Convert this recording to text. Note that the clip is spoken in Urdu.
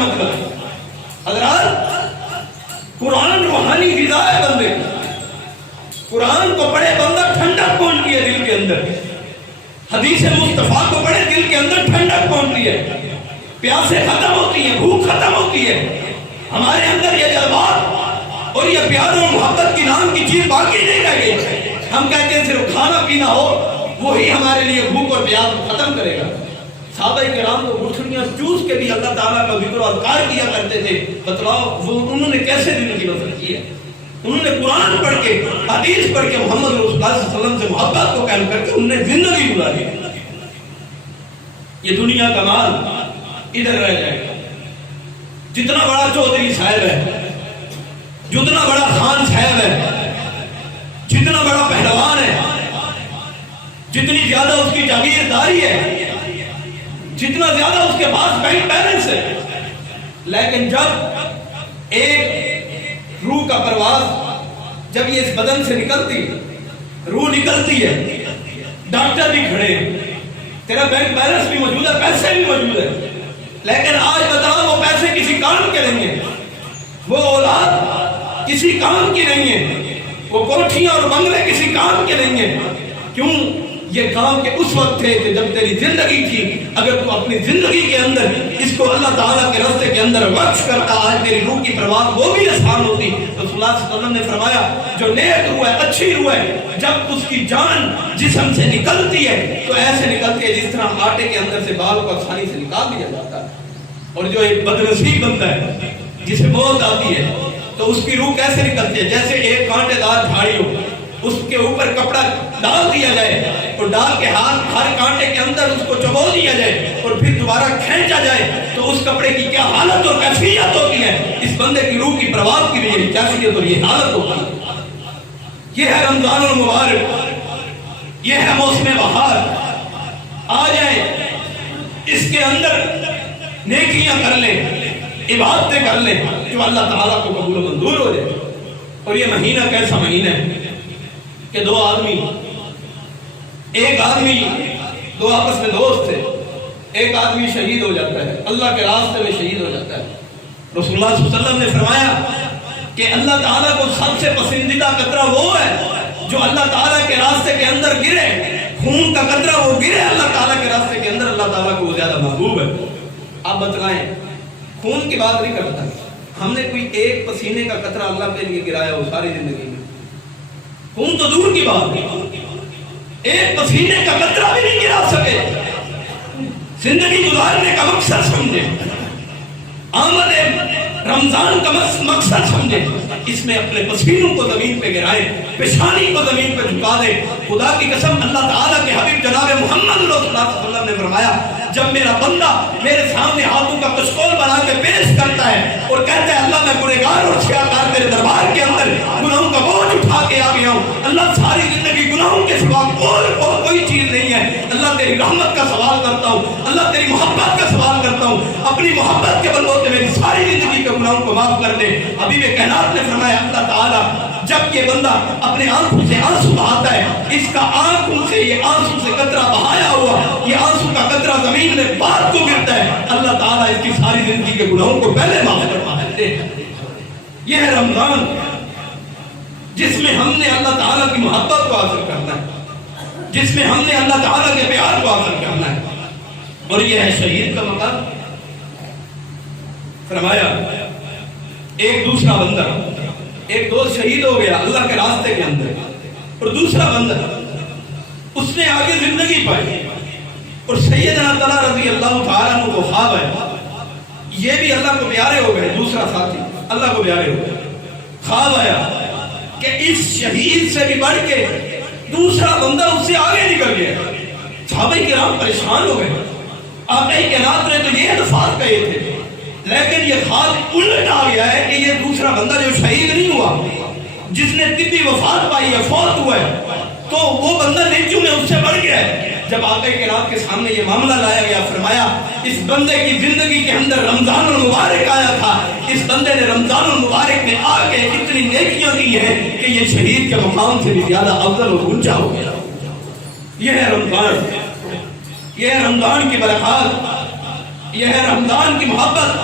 مطلب ہے حضرات؟ قرآن روحانی غذا ہے بندے کی. قرآن کو پڑھے بندہ ٹھنڈک پہنچتی ہے دل کے اندر. حدیث مصطفیٰ کو پڑھے دل کے اندر ٹھنڈک پہنچتی ہے, پیاسے ختم ہوتی ہیں, بھوک ختم ہوتی ہے. ہمارے اندر یہ جذبات اور یہ پیار اور محبت کی نام کی چیز باقی نہیں رہ گئی. ہم کہتے ہیں صرف کھانا پینا ہو وہی ہمارے لیے بھوک اور پیاس ختم کرے گا. صحابہ کرام کو گٹھلیاں چوس کے بھی اللہ تعالیٰ کا ذکر و اذکار کیا کرتے تھے. بتلاؤ انہوں نے کیسے دل کی نصرت کی ہے؟ انہوں نے قرآن پڑھ کے, حدیث پڑھ کے, محمد رسول اللہ صلی اللہ علیہ وسلم سے محبت کو قائم کر کے انہوں نے زندگی گزاری. یہ دنیا کا مال ادھر رہ جائے گا. جتنا بڑا چودھری صاحب ہے, جتنا بڑا خان صاحب ہے, جتنا بڑا پہلوان ہے, جتنی زیادہ اس کی جاگیرداری ہے, جتنا زیادہ اس کے پاس بینک بیلنس ہے, لیکن جب ایک روح کا پرواز جب یہ اس بدن سے نکلتی, روح نکلتی ہے, ڈاکٹر بھی کھڑے ہیں, تیرا بینک بیلنس بھی موجود ہے, پیسے بھی موجود ہے, لیکن آج بتاؤ وہ پیسے کسی کام کے نہیں ہیں, وہ اولاد کسی کام کی نہیں ہے, وہ کوٹھیاں اور بنگلے کسی کام کے نہیں ہیں. کیوں؟ یہ کام کے اس وقت تھے کہ جب تیری زندگی تھی. اگر تو اپنی زندگی کے اندر اس کو اللہ تعالیٰ کے راستے کے اندر وقف کرتا, آج تیری روح کی پرواز وہ بھی آسان ہوتی. رسول اللہ صلی اللہ علیہ وسلم نے فرمایا جو نیک روح ہے, اچھی روح ہے, جب اس کی جان جسم سے نکلتی ہے تو ایسے نکلتی ہے جس طرح آٹے کے اندر سے بال کو آسانی سے نکال دیا جاتا ہے. اور جو ایک بدنصیب بنتا ہے جسے موت آتی ہے تو اس کی روح کیسے نکلتی ہے؟ جیسے ایک کانٹے دار جھاڑی ہو, اس کے اوپر کپڑا ڈال دیا جائے اور ڈال کے ہاتھ ہر کانٹے کے اندر اس کو چبو دیا جائے اور پھر دوبارہ کھینچا جائے تو اس کپڑے کی کیا حالت اور کیفیت ہوتی ہے. اس بندے کی روح کی پرواز کی بھی کیفیت اور یہ حالت ہوتی ہے. یہ ہے رمضان المبارک, یہ ہے موسم بہار. آ جائیں اس کے اندر نیکیاں کر لیں, عبادتیں کر لیں جو اللہ تعالیٰ کو قبول و منظور ہو جائے. اور یہ مہینہ کیسا مہینہ ہے کہ ایک آدمی دو آپس میں دوست تھے, ایک آدمی شہید ہو جاتا ہے, اللہ کے راستے میں شہید ہو جاتا ہے. رسول اللہ صلی اللہ علیہ وسلم نے فرمایا کہ اللہ تعالیٰ کو سب سے پسندیدہ قطرہ وہ ہے جو اللہ تعالیٰ کے راستے کے اندر گرے. خون کا قطرہ وہ گرے اللہ تعالیٰ کے راستے کے اندر, اللہ تعالیٰ کو وہ زیادہ محبوب ہے. آپ بتلائیں, خون کی بات نہیں کرتا, ہم نے کوئی ایک پسینے کا قطرہ اللہ کے لیے گرایا ہو ساری زندگی میں؟ خون تو دور کی بات نہیں, ایک پسینے کا قطرہ بھی نہیں گرا سکے. زندگی گزارنے کا مقصد سمجھے, آمد رمضان کا مقصد سمجھے, اس میں اپنے پسینوں کو زمین پہ گرائیں, پیشانی کو زمین پہ جھکا دیں. خدا کی قسم اللہ تعالیٰ کے حبیب جناب محمد صلی اللہ علیہ وسلم نے فرمایا جب میرا بندہ میرے سامنے ہاتھوں کا کشکول بنا کے پیش کرتا ہے اور کہتا ہے اللہ میں گنہگار اور سیاکار تیرے دربار کے اندر گناہوں کا بوجھ اٹھا کے آ گیا ہوں, اللہ ساری زندگی گناہوں کے سوا کوئی چیز نہیں ہے, اللہ تیری رحمت کا سوال کرتا ہوں, اللہ تیری محبت کا سوال کرتا ہوں, اپنی محبت کے بلبوتے میری ساری زندگی کے گناہوں کو معاف کر دے. حبیب کائنات نے فرمایا اللہ تعالیٰ جب یہ بندہ اپنے آنکھوں سے آنسو بہاتا ہے, اس کا آنکھوں سے یہ آنسو سے قطرہ بہایا ہوا یہ آنسو کا قطرہ زمین میں بات کو گرتا ہے, اللہ تعالیٰ اس کی ساری زندگی کے گناہوں کو پہلے معاف کرتا ہے. یہ ہے رمضان جس میں ہم نے اللہ تعالیٰ کی محبت کو حاصل کرنا ہے, جس میں ہم نے اللہ تعالیٰ کے پیار کو حاصل کرنا ہے. اور یہ ہے شہید کا مقام. فرمایا ایک دوسرا بندہ, ایک دوست شہید ہو گیا اللہ کے راستے کے اندر, اور دوسرا بندہ اس نے آگے زندگی پائی, اور سیدنا طلحہ رضی اللہ تعالیٰ عنہ کو خواب ہے, یہ بھی اللہ کو پیارے ہو گئے, دوسرا ساتھی اللہ کو پیارے ہو گئے. خواب آیا کہ اس شہید سے بھی بڑھ کے دوسرا بندہ اس سے آگے نکل گیا. صحابہ کرام پریشان ہو گئے. آقا کائنات نے تو یہ الفاظ کہے تھے, لیکن یہ خواب الٹ آ گیا ہے کہ یہ دوسرا بندہ جو شہید نہیں ہوا, جس نے طبی وفات پائی ہے, فوت ہوا ہے, تو وہ بندہ نیکیوں میں اس سے بڑھ گیا ہے. جب آقا کائنات کے سامنے یہ معاملہ لایا گیا, فرمایا اس بندے کی زندگی کے اندر رمضان المبارک آیا تھا, اس بندے نے رمضان المبارک میں آ کے اتنی نیکیاں کی ہیں کہ یہ شہید کے مقام سے بھی زیادہ افضل اور اونچا ہو گیا. یہ ہے رمضان, یہ ہے رمضان کی برکات, یہ ہے رمضان کی محبت.